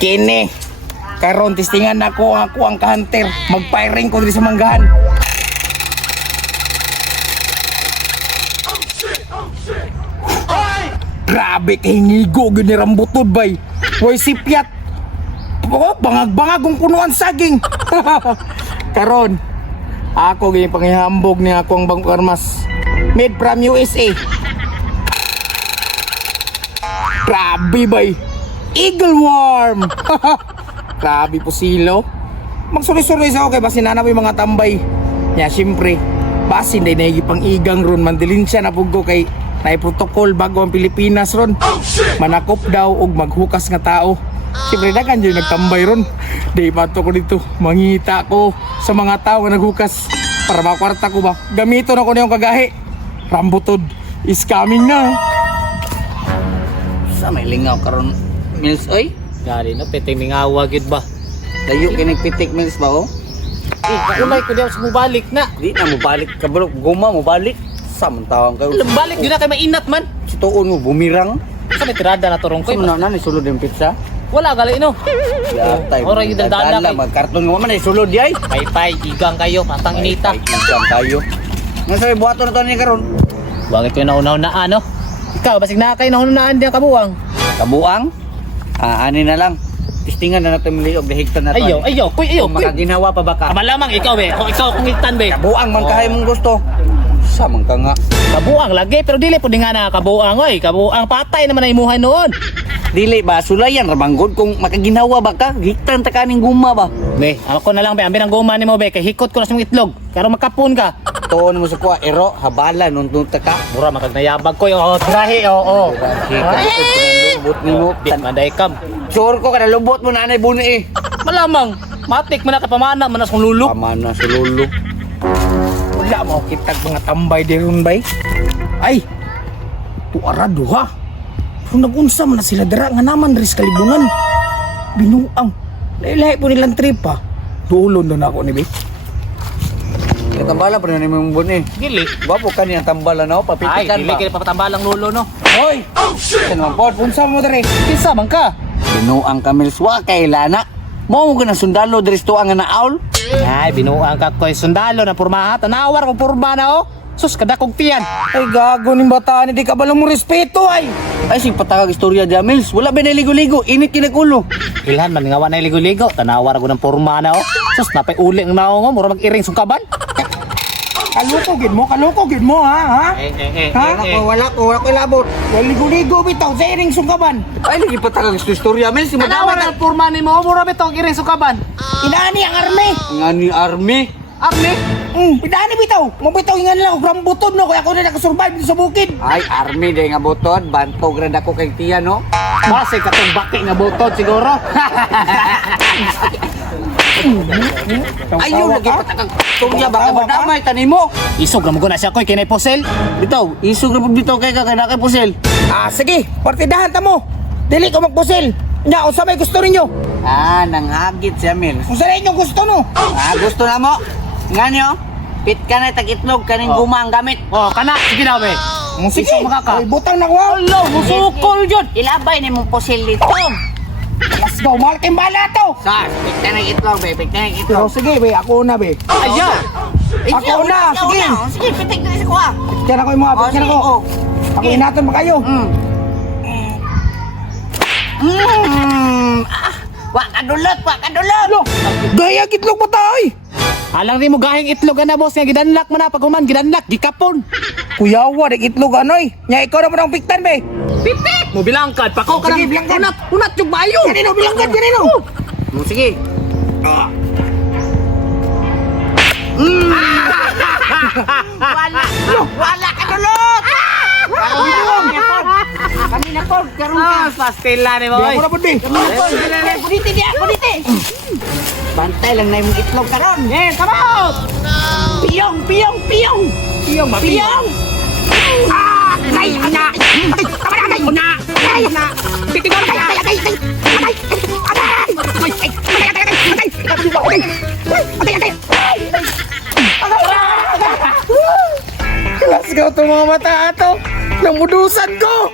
Kini. Karon testingan ako ang ka-hunter. Mag-firing ko diri sa manggahan. Grabe kay ngigo gyud ni rambutod bay. Way sipyat. Oh, bangag-bangag ang punuan saging. Karon ako gyud panghihambog ni akong bangko armas. Made from USA. Grabe bay. Eagle worm. Grabe po silo. Magsuri-suri sa ako kay basin na yung mga tambay. Nya siyempre, basin day naigi pang igang ron mandilin siya na pugo kay nay protocol bago ang Pilipinas ron. Manakop daw og maghukas nga tao. Siyempre dagan yung nagtambay ron. Day pato ko dito, mangita ko sa mga tao nga naghukas para makwarta ko ba. Gamito na ko na yung kagahi. Rambutod is coming na. Sa may lingaw karon Mills oy. Gari no, piting mingawa gyud ba? Layo kinagpitik Mills ba oh? Kaulay ko diyan sa mubalik na. Di na mo balik ka bro, guma mo balik. Samantawang kayo. Balik gyud na kay mainat man. Situon mo bumirang. Sa may tirada na turong ko. Ano na sulod yung pizza? Wala gali no. Yatay. Ora yung daldala kay. Magkarton mo man ay sulod yay. Pay igang kayo, patang inita. Igang kayo. Nga sabi buhato na to ni karon. Bakit ko nauna-unaan no? Ikaw basig na kay nauna-unaan diyan kabuang. Kabuang? Ani na lang. Tistingan na natin muli og dahigtan na to. Ayo, kuy. Makaginawa pa ba ka? Malamang ikaw be. Kung ikaw kung itan be. Kabuang man kahay mong gusto. Samang ka nga. Kabuang lagi pero dili pud nga na kabuang oy. Kabuang patay naman ay imuhay noon. Dili ba sulayan rabanggod kung makaginawa ba ka? Higtan ta kaning guma ba? Be, ako na lang be, ambi ng guma nimo be kay hikot ko na sa mong itlog. Karon makapon ka. Tuon mo sa kuha, ero, habala, nung ta ka. Mura makagnayabag ko yo. Trahe oo. Lubot ni mo. Bit manday kam. Sure ko kada lubot mo na anay buni eh. Malamang matik man ka pamana man sa lulo. Pamana sa lulo. Wala mo kitag mga tambay diron bay. Ay. Tuara duha. Kung nagunsa man na sila dira nga naman ris kalibunan. Binuang. Lahi po nilang trip pa. Dulon na ako ni Bit. Tambala pa na ni mong buni. Dili. Gwapo ka niyang tambala na o, Ay, papitikan dili ba? kay papatambalang lulo no. Hoy! Saan naman po? Punsa mo dere. Kinsa man ka? Binuang kamil suwa kay Lana. Mao mo ka na sundalo diri to ang naaul. Ay, binuang ka ko'y sundalo na pormaha. Tanawar ko porma na oh. Sus, kadakog tiyan. Ay gago ning bataan, hindi ka ba mo respeto ay. Ay sing patagag istorya di Amils. Wala ba na ligo-ligo, init kinikulo. Ilhan man nga wa na ligo-ligo. Tanawar ko ng porma na oh. Sus, napay uli ang naong oh. Mura mag-iring sungkaban. Kaloko gid mo ha? Wala ko ilabot. Wala ligo-ligo bitaw sa iring sungkaban. Ay lagi patagag istorya Amils, Tanawar ang porma ni mo. Mura bitong iring sungkaban. Inaani ang army. Ngani army? Army? Pidani bitaw. Mo bitaw ingan lang og rambutod no kaya ako na nakasurvive dito sa bukid. Ay army day nga butod, bantog ra dako kay tiya no. Base ka tong baki nga butod siguro. Ayaw lagi patagag istorya baka madamay tanimo. Isog na mo na siya ko'y kinay posel. Bitaw, isog ra pud bitaw kay kada kay pusel. Sige, partidahan ta mo. Dili ko magpusel. Nya, unsa may gusto ninyo? Nanghagit si Amil. Unsa rin yung gusto no? Gusto na mo. Nganyo? Pit ka na tag-itlog kaning guma ang gamit. Oh, kana sige na be. Sige. Isog makaka. Ay, butang na ko. Hello, musukol jud. Ilabay ni mong pusil dito. Let's go, malaking bala to. Sas, pikta ng itlog, be. Pikta ng itlog. Sige, be, ako na, be. Ayaw. Ako na, sige. Sige, pitik na sa kuha. Diyan ako yung mga picture ko. Ako inaton ba kayo? Wa kadulot, wa kadulot. Gaya gitlog ba tayo? Alang di mo gahing itlog na boss nga gidanlak man na paghuman gidanlak gikapon. Kuyawa, itlog anoy. Nya ikaw na mo nang piktan, be. Pitik mo bilangkad pako ka Sige, nang bilangkad. unat jug bayo. Kanino, bilanggan, kanino? Sige. Wala kadulot. Kami na po, karon ka. Pastila ni Di boy. ako na po, be. Buditi dia, buditi. Bantay lang na yung itlog karon. Eh, come out. Piyong, piyong, piyong. Piyong Piyong. Ay, ana. Ay, ana. Ay, ana. Titigon ka. Ay, ay, ay. Ay, Let's go to mga mata ato. Namudusan ko.